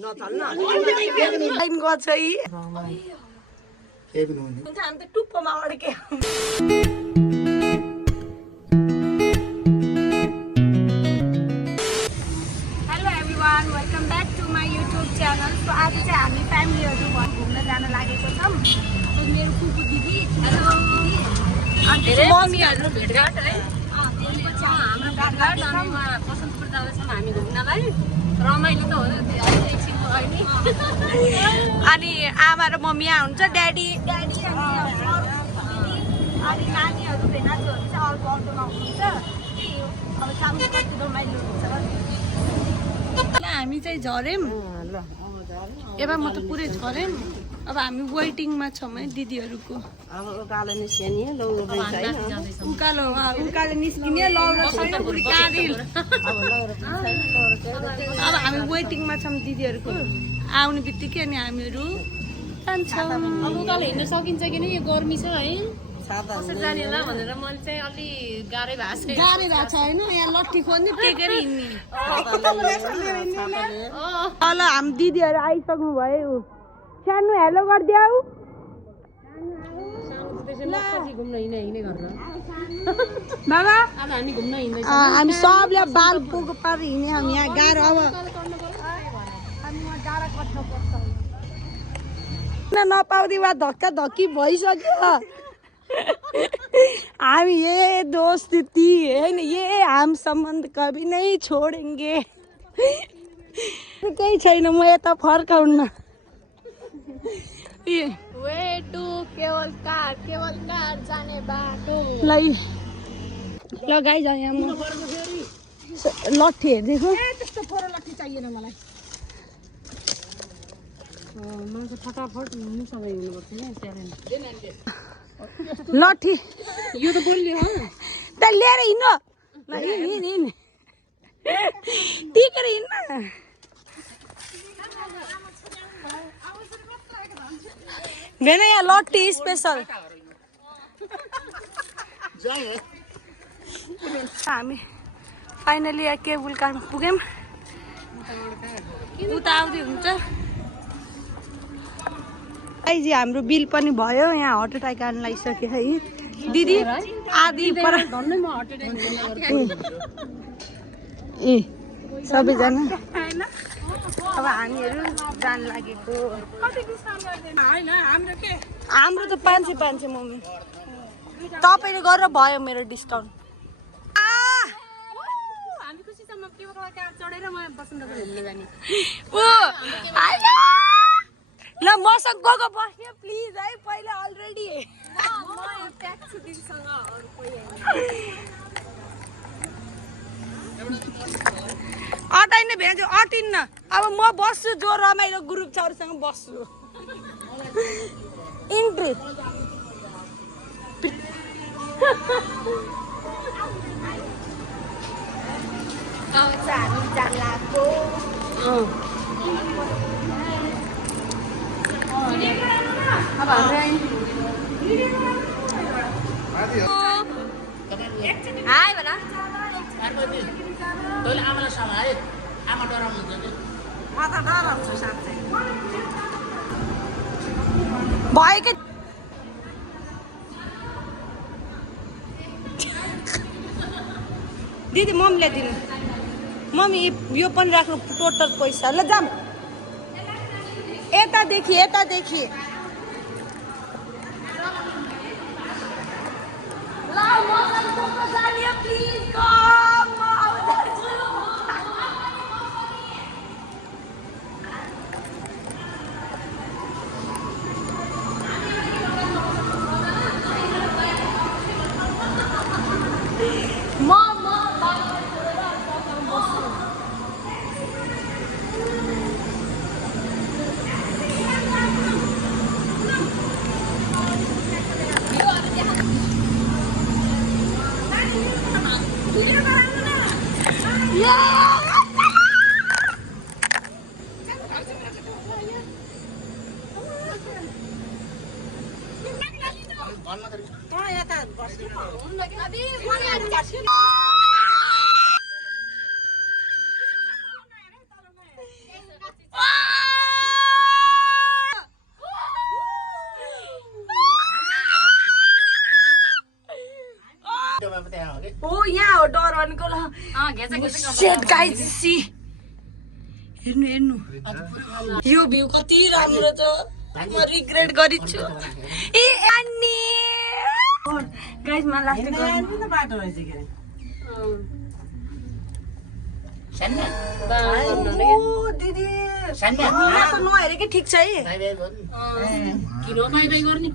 Line गछ है टुप्पोमा अड्के welcome back to my YouTube channel. So आज चाहिँ हामी फ्यामिलीहरू घुम्न जान लागेको छौँ। मेरो कुकु दिदी अनि मम्मीहरू भेटघाट है हाम्रो भेटघाट अनि बसन्तपुर जाँदैछौँ हामी घुम्नलाई। रमाइलो त हो एकछिनको अहिले। अनि आमा र मम्मी हुन्छ, ड्याडी अनि नानीहरू भेनाजूहरू चाहिँ अर्को अटोमा हुनुहुन्छ। अब सामु कति रमाइलो हुन्छ। हामी चाहिँ झऱ्यौँ एबा म त पुरै झरेँ। अब हामी वेटिङमा छौँ है दिदीहरूको। अब उकालो निस्किने उकालो निस्किने लौरो छैन पुरै कादिल। अब हामी वेटिङमा छौँ दिदीहरूको आउने बित्तिकै। अनि हामीहरू जान्छौँ। अब उकालो हिँड्न सकिन्छ कि यो गर्मी छ है, कसरी जाने होला भनेर मैले चाहिँ अलि गाह्रै भएको छ होइन। यहाँ लट्ठी खोज्ने टेकेर हिँड्ने। ल हामी दिदीहरू आइसक्नु भयो। सानो हेलो गरिदेऊ। घुम्न हिँड्ने गरेर बाबा अब हामी घुम्न हिँड्दैछ। हामी सबले बाल पोको पारेर हिँड्ने। हामी यहाँ गाह्रो अब नपाउँदै वा धक्का धक्की भइसक्यो। हामी ये दोस्ती है ये हम सम्बन्ध कभी नहीं छोडेंगे। केही छैन, म यता फर्काउन। केवल कार जाने बाटो। लगाइ जा यहाँ म लट्ठी हेर्दैछु। त्यस्तो फोरो लट्ठी चाहिएन मलाई। मलाई चाहिँ फटाफट मुसँग हिँड्नुपर्छ नि त्यहाँ। लट्ठी यो त बोल्यो हो त लिएर हिँड्नु। हिँड टिकेर हिँड्न। भेन यहाँ लट्ठी स्पेसल। हामी फाइनली यहाँ केबुल कारमा पुग्यौँ। उता आउँदै हुन्छ। आइजी हाम्रो बिल पनि भयो। यहाँ हट एट्याक आउनु लागिसक्यो है दिदी। आधी पर ए सबैजना अब हामीहरू जान लागेको। हाम्रो त 500 मम्मी। तपाईँले गरेर भयो मेरो डिस्काउन्ट। हामी खुसीसम्म केवल कार चढेर म बसन्तपुर घुम्न जाने। ल मसँग गएको बस्यो प्लिज है पहिला अलरेडी। अटाइने भेज अटिन्न। अब म बस्छु, जो रमाइलो ग्रुप छ अरूसँग बस्छु। इन्ट्री हाय भन। तैँले आमालाई समाए आमा डराउनुहुन्छ कि? म त डराउँछु साँच्चै। भएकै दिदी मम्मीलाई दिनु। मम्मी यो पनि राख्नु टोटल पैसा। ल जाम यतादेखि ल मसँग जाने प्लिज कम। म आउँदैछु। भनेको ल घेचा घेचा सेट गाइज सी हेर्नु हेर्नु यो भ्यू कति राम्रो छ म रिग्रेट गरिछु ए अन्नी गाइज मलाई लास्ट बाटो रहेछ के ओ दिदी नहेरेकै ठिक छ है किन बाई बाई गर्ने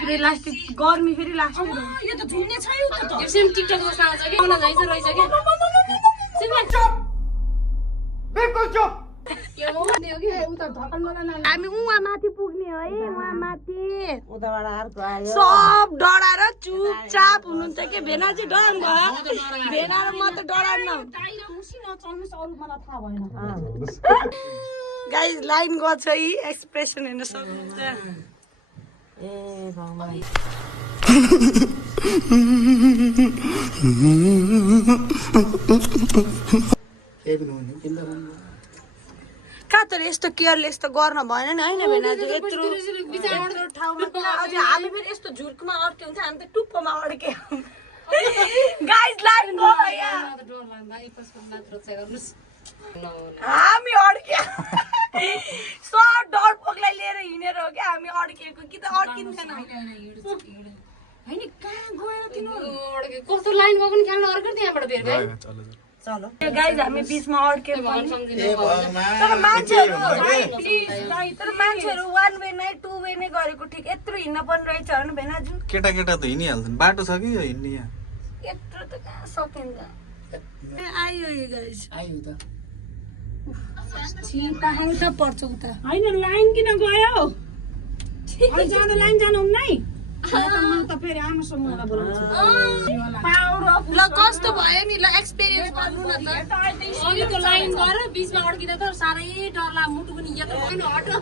फेरि लास्ट गर्मी फेरि लास्ट यो त झुम्ने छ यो त सेम टिकटक जस्तो आउँछ के आउन जाइछ रहेछ के बिल्कुल चुप हामी उहाँ माथि पुग्ने है उहाँ माथि उताबाट अर्को आयो सब डराएर चुपचाप हुनुहुन्छ के भेना चाहिँ डराउनु भयो भेना र म त डराउन गाइज लाइन गछ है एक्सप्रेसन हेर्न सक्नुहुन्छ ए भगवान कहाँ तर यस्तो केयरलेस त गर्न भएन नि होइन भेना चाहिँ यत्रो ठाउँमा अझै हामी फेरि यस्तो झुर्कमा अड्के हुन्छ हामी त टुप्पोमा अड्के गाइज लाइन हामी अड्के सब डरपोकलाई लिएर हिँडेर हो क्या हामी अड्किएको कि त अड्किन्थेन कस्तो लाइन गएको नि खेल्न अर्को त्यहाँबाट फेरि भाइ चलो गाइज हामी बिचमा अड्के तर मान्छेहरू वान वे नै टु वे नै गरेको ठिक यत्रो हिँड्न पनि रहेछ भने भेनाजु केटा केटा त हिँडिहाल्छन् बाटो छ कि यो हिँड्ने यहाँ यत्रो त कहाँ सकिन्छ आयो यो गाइज आयो त छिटा पर्छ उता हैन लाइन किन गयो अझ जाँदा लाइन जानु हुन्न है म त फेरि आमासँग मलाई बोलाउँछु ल कस्तो भयो नि ल एक्सपिरियन्स गर्नु न त अघिको लाइन गएर बिचमा अड्किँदा त साह्रै डर लाग्यो मुटु पनि यत्रो होइन हटो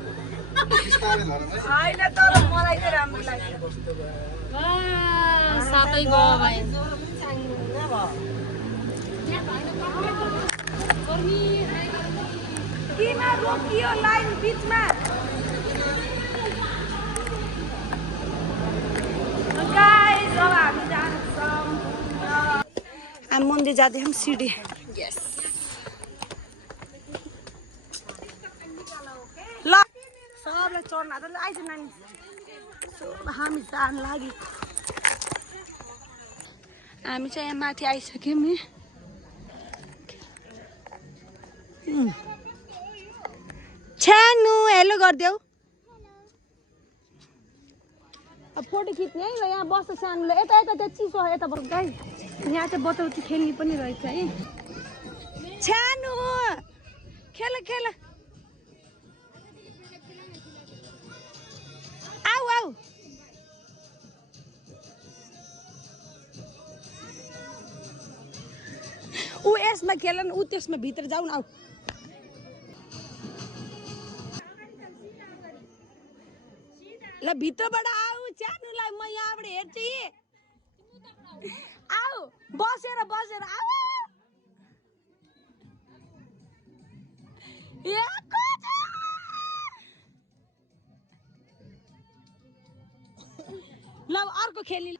होइन तर मलाई चाहिँ राम्रो लाग्यो सातै गयो भाइ किन रोकियो लाइन बिचमा गाइस अब हामी जान्छौँ हामी मन्दिर जाँदैछौँ सिडी यस ल सबलाई चढ्न त आइज नानी हामी जान लाग्यो हामी चाहिँ यहाँ माथि आइसक्यौँ नि छ्यानु हेलो गरिदेऊ अब फोटो खिच्ने है ल यहाँ बस्छ सानोले यता यता त्यो चिसो यताबाट गाई यहाँ चाहिँ बतौती खेल्ने पनि रहेछ है छ्यानु खेल खेल आऊ आऊ ऊ यसमा खेल न ऊ त्यसमा भित्र जाऊ न आऊ ल भित्रबाट आऊ च्यानुलाई म यहाँबाट हेर्छु आऊ बसेर बसेर आऊ ल अर्को खेल्ने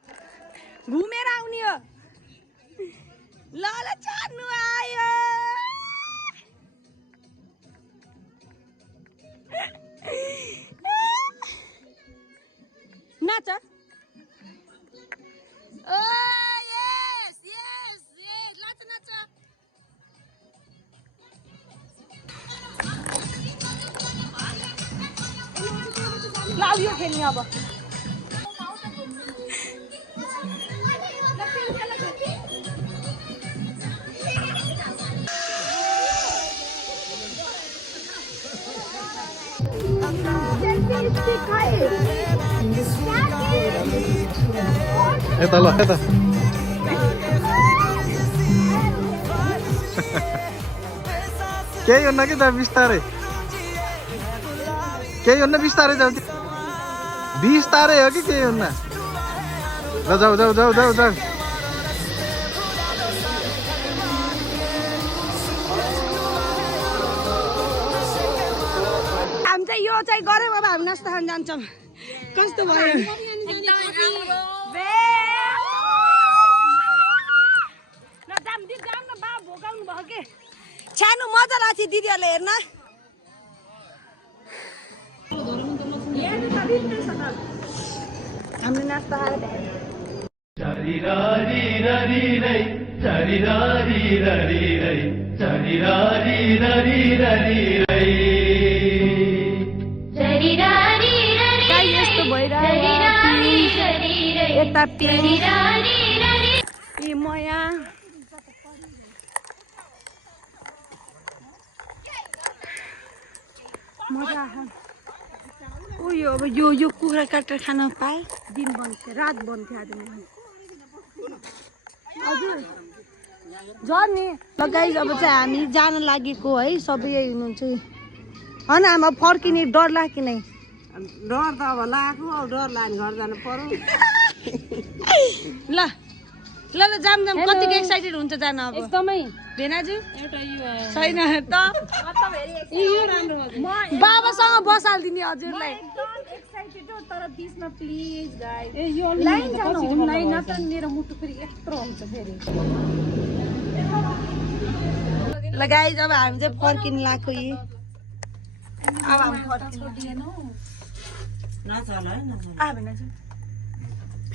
घुमेर आउने हो ल ल च्यानु आयो नाच यस यस नाच नाच ल यो खेल्ने अब यता ल यता केही हुन्न कि त बिस्तारै केही हुन्न बिस्तारै जाऊ बिस्तारै हो कि केही हुन्न ल जाऊ जाऊ जाऊ जाऊ जाऊ हामी चाहिँ यो चाहिँ गऱ्यौँ अब हामी नास्ता खान जान्छौँ कस्तो भयो छ्यानु मजा लाग्छ दिदीहरूले हेर्न हाम्रो नास्ता यस्तो भइरहेको यता म यहाँ मजा आयो उयो अब यो कुखुरा काटेर खान पाएँ दिन बन्द थियो रात बन्द थियो आज हजुर झन् नि गाइस अब चाहिँ हामी जान लागेको है सबै यही हुनुहुन्छ होइन अब फर्किने डर लाग्यो कि नै डर त अब लाग्यो अब डर लाग्यो घर जानु पर्यो ल ल ल जाम जाम कतिको एक्साइटेड हुन्छ जान अब एकदमै भेनाजु एउटा यो छैन त यो राम्रो हो बाबासँग बसालिदिने हजुरलाई तर बिचमा प्लिज गाइस ए यो लाइन जानु हुन्न नत्र मेरो मुटु फेरि यत्रो हुन्छ फेरि ल गाइस अब हामी चाहिँ फर्किन लाग्यो यी अब हामी फर्किन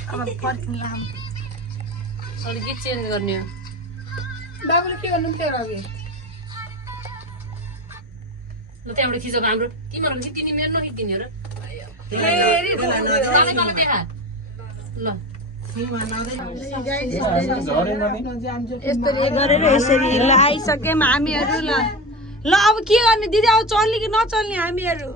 अब फर्किन लाग्यो अलिकति चेन्ज गर्ने हो बाबुले के गर्नु त्यो अघि ल त्यहाँबाट खिचेको हाम्रो तिमीहरूको खिच्दिने मेरो नखिच्दिने हो र देखा ल यस्तरी गरेर यसरी ल आइसक्यौँ हामीहरू ल ल अब के गर्ने दिदी अब चल्ने कि नचल्ने हामीहरू